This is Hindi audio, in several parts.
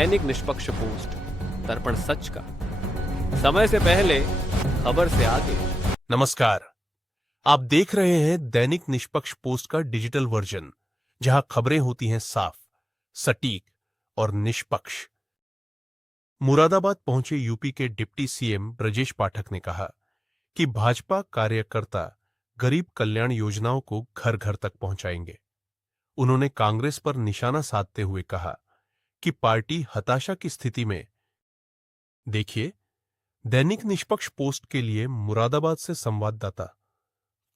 दैनिक निष्पक्ष पोस्ट, दर्पण सच का, समय से पहले, खबर से आगे। नमस्कार, आप देख रहे हैं दैनिक निष्पक्ष पोस्ट का डिजिटल वर्जन, जहां खबरें होती हैं साफ, सटीक और निष्पक्ष। मुरादाबाद पहुंचे यूपी के डिप्टी सीएम ब्रजेश पाठक ने कहा कि भाजपा कार्यकर्ता गरीब कल्याण योजनाओं को घर घर तक पहुंचाएंगे। उन्होंने कांग्रेस पर निशाना साधते हुए कहा कि पार्टी हताशा की स्थिति में। देखिए दैनिक निष्पक्ष पोस्ट के लिए मुरादाबाद से संवाददाता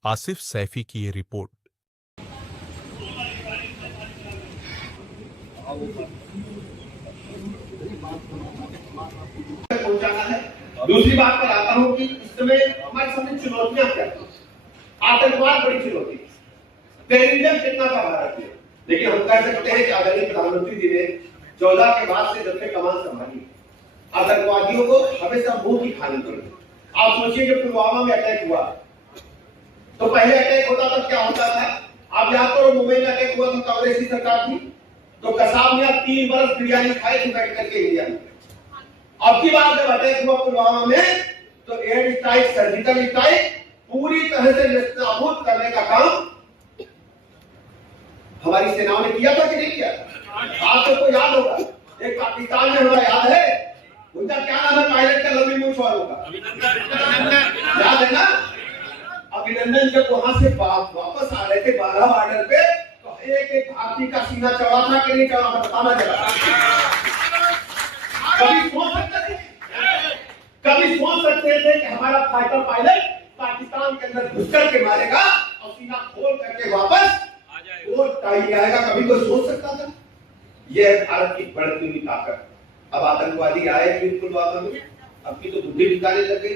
आसिफ सैफी की ये रिपोर्ट। दूसरी बात पर आता हूं कि इस समय हमारे सामने चुनौतियां क्या हैं। आतंकवाद बड़ी चुनौती, टेररिज्म कितना का भारत में, लेकिन हम कह सकते हैं कि आदरणीय प्रधानमंत्री जी ने 14 के बाद से जब से कमान संभाली, आतंकवादियों को हमेशा मुंह की खानी पड़ी। आप सोचिए जब पुलवामा में अटैक हुआ तो पहले अटैक होता था क्या होता था, आप याद करो मुंबई में अटैक हुआ तो कांग्रेस की सरकार थी, तो कसाब ने 3 बरस बिरयानी खाई थी बैठ करके इंडिया में। अब की बात जब अटैक हुआ पुलवामा में तो एयर स्ट्राइक, सर्जिकल स्ट्राइक पूरी तरह से नाबूद करने का काम हमारी सेनाओं ने किया था कि नहीं किया? आप सबको याद होगा, एक पाकिस्तान में हमारा याद है, उनका क्या नाम है पायलट का, लंबी मूंछ वालों का, याद है ना? अभिनंदन जब वहां से वापस आ रहे थे 12 बॉर्डर पे तो एक एक भारतीय का सीना चढ़ा था कि नहीं चढ़ा, बताना जरा। कभी सोच सकते थे कि हमारा फाइटर पायलट पाकिस्तान के अंदर घुस करके मारेगा और सीना खोल करके वापस वो टाइम आएगा? कभी तो सोच सकता था? यह है भारत की बढ़ती हुई ताकत। अब आतंकवादी आए पुलवामा में, अब की तो बुद्धि ठिकाने लग गई।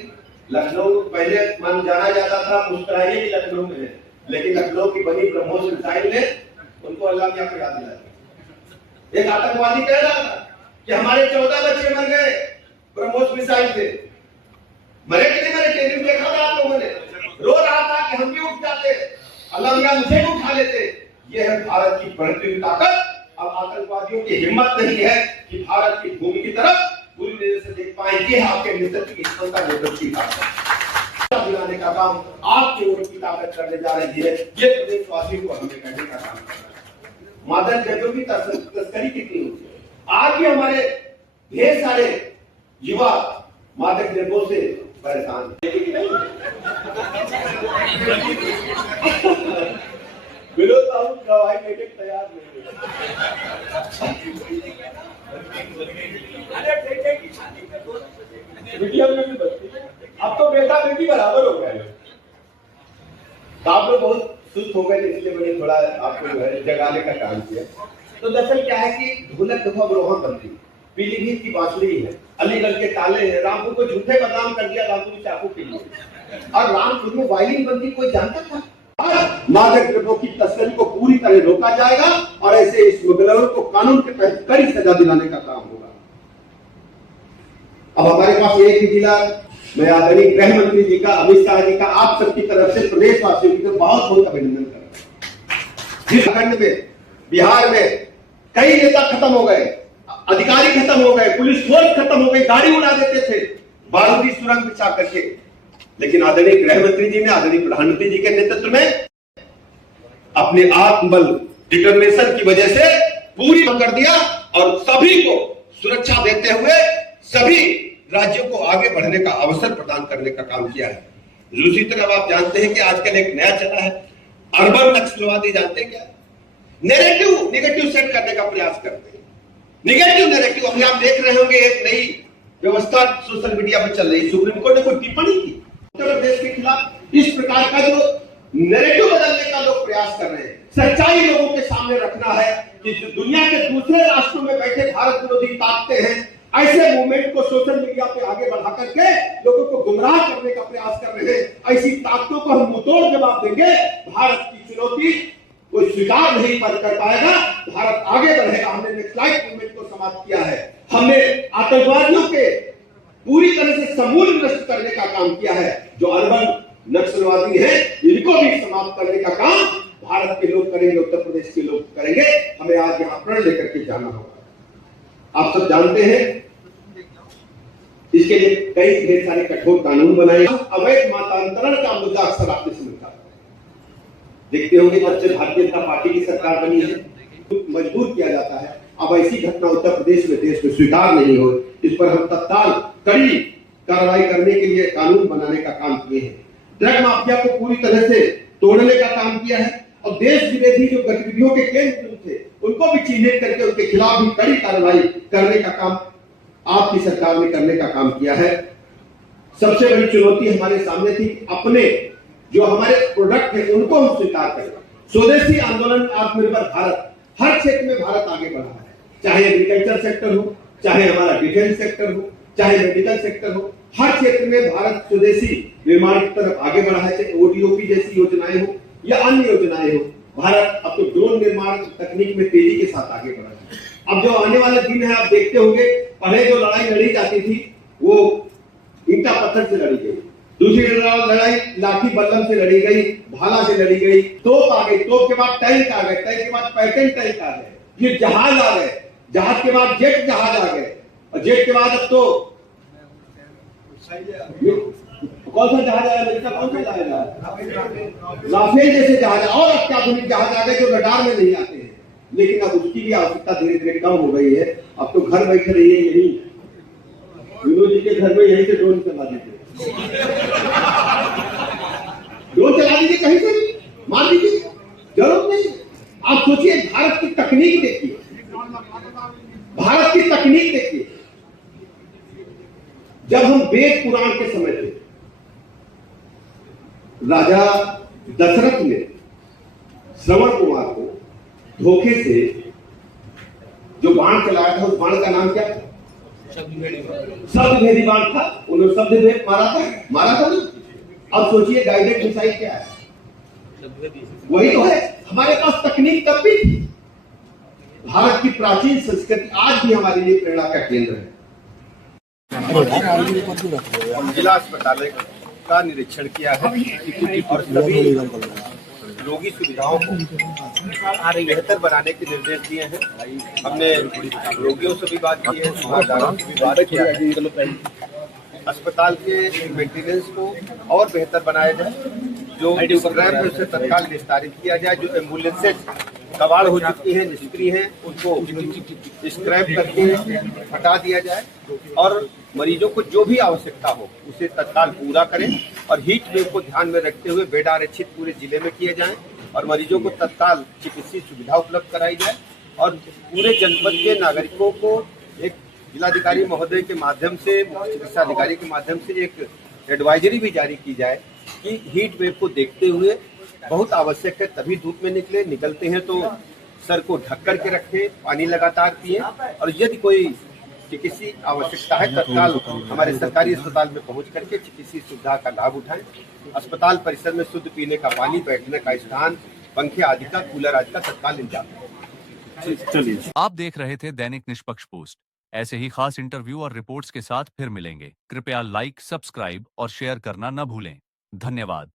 लखनऊ पहले मन जाना जाता था मुस्कुराइए कि लखनऊ में है, लेकिन लखनऊ की बनी ब्रह्मोस मिसाइल ने उनको अल्लाह क्या याद दिला दिया। एक आतंकवादी कह रहा था कि हमारे 14 बच्चे मर गए ब्रह्मोस मिसाइल से। मरे कि नहीं मरे? टेलीविजन देखा था आप लोगों ने? रो रहा था कि हम भी उठ जाते, अल्लाह मियां मुझे भी उठा लेते। यह है भारत की बढ़ती हुई ताकत। अब आतंकवादियों की हिम्मत नहीं है कि भारत की भूमि की तरफ पूरी नजर से देख पाए। ये आपके नेतृत्व की क्षमता, नेतृत्व की ताकत दिलाने का काम आपके वोट की ताकत करने जा रही है। ये प्रदेशवासियों को हमें करने का काम करना है। मादक द्रव्यों की तस्करी कितनी होती है, आज भी हमारे ढेर सारे युवा मादक द्रव्यों से परेशान है कि नहीं? विरोध गवाही देने के तैयार नहीं। मीडिया में भी बचती, अब तो बेटा बेटी बराबर हो गए। तो आप लोग बहुत सुस्त हो गए, इसलिए मैंने थोड़ा आपको जो है जगाने का काम किया। तो दरअसल क्या है कि ढोलक तथा रोहन बनती, पीलीभीत की बांसुरी है, अलीगढ़ के ताले हैं, रामपुर को झूठे बदनाम कर दिया रामपुरी चाकू के लिए, और रामपुर में वायलिन बनती कोई जानता था? मादक द्रव्यों की तस्करी को पूरी तरह रोका जाएगा और ऐसे स्मगलरों को कानून के तहत कड़ी सजा दिलाने का काम होगा। अब हमारे पास एक ही जिला, मैं आदरणीय गृह मंत्री जी का, अमित शाह जी का, आप सबकी तरफ से प्रदेशवासियों की तरफ बहुत बहुत अभिनंदन कर रहा हूं। जिस खंड में बिहार में कई नेता खत्म हो गए, अधिकारी खत्म हो गए, पुलिस फोर्स खत्म हो गई, गाड़ी उड़ा देते थे बारूदी सुरंग बिछा करके, लेकिन आदरणीय गृह मंत्री जी ने, आदरणीय प्रधानमंत्री जी के नेतृत्व में अपने आत्मबल, डिटर्मिनेशन की वजह से पूरी कर दिया और सभी को सुरक्षा देते हुए सभी राज्यों को आगे बढ़ने का अवसर प्रदान करने का काम किया है। दूसरी तरफ आप जानते हैं कि आजकल एक नया चला है अर्बन नक्सलवादी। जानते हैं क्या? नेगेटिव सेट करने का प्रयास करते हैं। नेगेटिव नैरेटिव अभी आप देख रहे होंगे, एक नई व्यवस्था सोशल मीडिया पर चल रही। सुप्रीम कोर्ट ने कोई टिप्पणी की उत्तर प्रदेश के खिलाफ। इस प्रकार का जो नैरेटिव बदलने का लोग प्रयास कर रहे हैं, सच्चाई लोगों के सामने रखना है कि जो दुनिया के दूसरे राष्ट्रों में बैठे भारत विरोधी ताकतें हैं, ऐसे मूवमेंट को सोशल मीडिया पे आगे बढ़ा करके लोगों को गुमराह करने का प्रयास कर रहे हैं। ऐसी ताकतों को हम मुंहतोड़ जवाब देंगे। भारत की चुनौती कोई स्वीकार नहीं कर पाएगा, भारत आगे बढ़ेगा। हमने नक्सलाइट मूवमेंट को समाप्त किया है, हमने आतंकवादियों के पूरी तरह से समूल नष्ट करने का काम किया है। जो अर्बन नक्सलवादी हैं, इनको भी समाप्त करने का काम भारत के लोग करेंगे, उत्तर प्रदेश के लोग करेंगे। हमें आज यहाँ प्रण लेकर के जाना होगा। आप सब जानते हैं, इसके लिए कई ढेर सारे कठोर कानून बनाए। अवैध मतांतरण का मुद्दा अक्सर आपने समझा, देखते होंगे जब से भारतीय जनता पार्टी की सरकार बनी है मजबूर किया जाता है। अब ऐसी घटना उत्तर प्रदेश में देश में स्वीकार नहीं हो, इस पर हम तत्काल कड़ी कार्रवाई करने के लिए कानून बनाने का काम किए हैं। ड्रग माफिया को पूरी तरह से तोड़ने का काम किया है और देश विरोधी जो गतिविधियों के केंद्र थे उनको भी चिन्हित करके उनके खिलाफ भी कड़ी कार्रवाई करने का काम आपकी सरकार ने करने का काम किया है। सबसे बड़ी चुनौती हमारे सामने थी, अपने जो हमारे प्रोडक्ट है उनको हम स्वीकार करें। स्वदेशी आंदोलन, आत्मनिर्भर भारत, हर क्षेत्र में भारत आगे बढ़ा है, चाहे एग्रीकल्चर सेक्टर हो, चाहे हमारा डिफेंस सेक्टर हो, चाहे मेडिकल सेक्टर हो, हर क्षेत्र में भारत स्वदेशी निर्माण की तरफ आगे बढ़ा है। चाहे ओडीओपी जैसी योजनाएं हो या अन्य योजनाएं हो, भारत अब तो ड्रोन निर्माण तकनीक में तेजी के साथ आगे बढ़ा है। अब जो आने वाले दिन है आप देखते होंगे, पहले जो लड़ाई लड़ी जाती थी वो ईंटा पत्थर से लड़ी गई, दूसरी लड़ाई लाठी बल्लम से लड़ी गई, भाला से लड़ी गई, तोप आ गई, तोप के बाद टैंक आ गए, टैंक के बाद पैटर्न टैंक आ गए, फिर जहाज आ गए, जहाज के बाद जेट जहाज आ गए और जेट के बाद अब तो कौन सा जहाज आया, अमेरिका कौन सा जहाज आया, राफेल जैसे जहाज और अत्याधुनिक जहाज आ गए जो रडार में नहीं आते हैं। लेकिन अब उसकी भी आवश्यकता धीरे धीरे कम हो गई है। अब तो घर बैठे रहिए, यही विनोद जी के घर में यहीं से ड्रोन चला दीजिए, ड्रोन चला दीजिए कहीं से भी, मान लीजिए, जरूरत नहीं। आप सोचिए, भारत की तकनीक देखिए, भारत की तकनीक देखिए। जब हम वेद पुराण के समय थे, राजा दशरथ ने श्रवण कुमार को धोखे से जो बाण चलाया था, उस बाण का नाम क्या था? शब्दभेदी बाण था। उन्होंने शब्दभेद मारा था ना। अब सोचिए गाइडेड मिसाइल क्या है, वही तो है। हमारे पास तकनीक तब भी थी। भारत की प्राचीन संस्कृति आज भी हमारे लिए प्रेरणा का केंद्र है। जिला अस्पताल का निरीक्षण किया है और सभी रोगी सुविधाओं को बेहतर बनाने के निर्देश दिए हैं। हमने रोगियों से भी बात की है, सुविधादारों से भी बात किया है। अस्पताल के मेंटेनेंस को और बेहतर बनाया जाए, जो स्क्रैप है उसे तत्काल निस्तारित किया जाए। जो एम्बुलेंसेज कबाड़ हो चुकी हैं, निष्क्रिय हैं, उनको स्क्रैप करके हटा दिया जाए और मरीजों को जो भी आवश्यकता हो उसे तत्काल पूरा करें और हीट वेव को ध्यान में रखते हुए बेड आरक्षित पूरे जिले में किए जाएं और मरीजों को तत्काल चिकित्सीय सुविधा उपलब्ध कराई जाए और पूरे जनपद के नागरिकों को एक जिलाधिकारी महोदय के माध्यम से, मुख्य चिकित्सा अधिकारी के माध्यम से एक एडवाइजरी भी जारी की जाए कि हीट वेव को देखते हुए बहुत आवश्यक है तभी धूप में निकलते हैं तो सर को ढक करके रखें, पानी लगातार पिएं और यदि कोई चिकित्सीय आवश्यकता है तत्काल हमारे सरकारी अस्पताल में पहुंच करके चिकित्सीय सुविधा का लाभ उठाएं। अस्पताल परिसर में शुद्ध पीने का पानी, बैठने का स्थान, पंखे आदि का, कूलर आदि का तत्काल इंतजाम। चलिए, आप देख रहे थे दैनिक निष्पक्ष पोस्ट। ऐसे ही खास इंटरव्यू और रिपोर्ट्स के साथ फिर मिलेंगे। कृपया लाइक, सब्सक्राइब और शेयर करना न भूलें। धन्यवाद।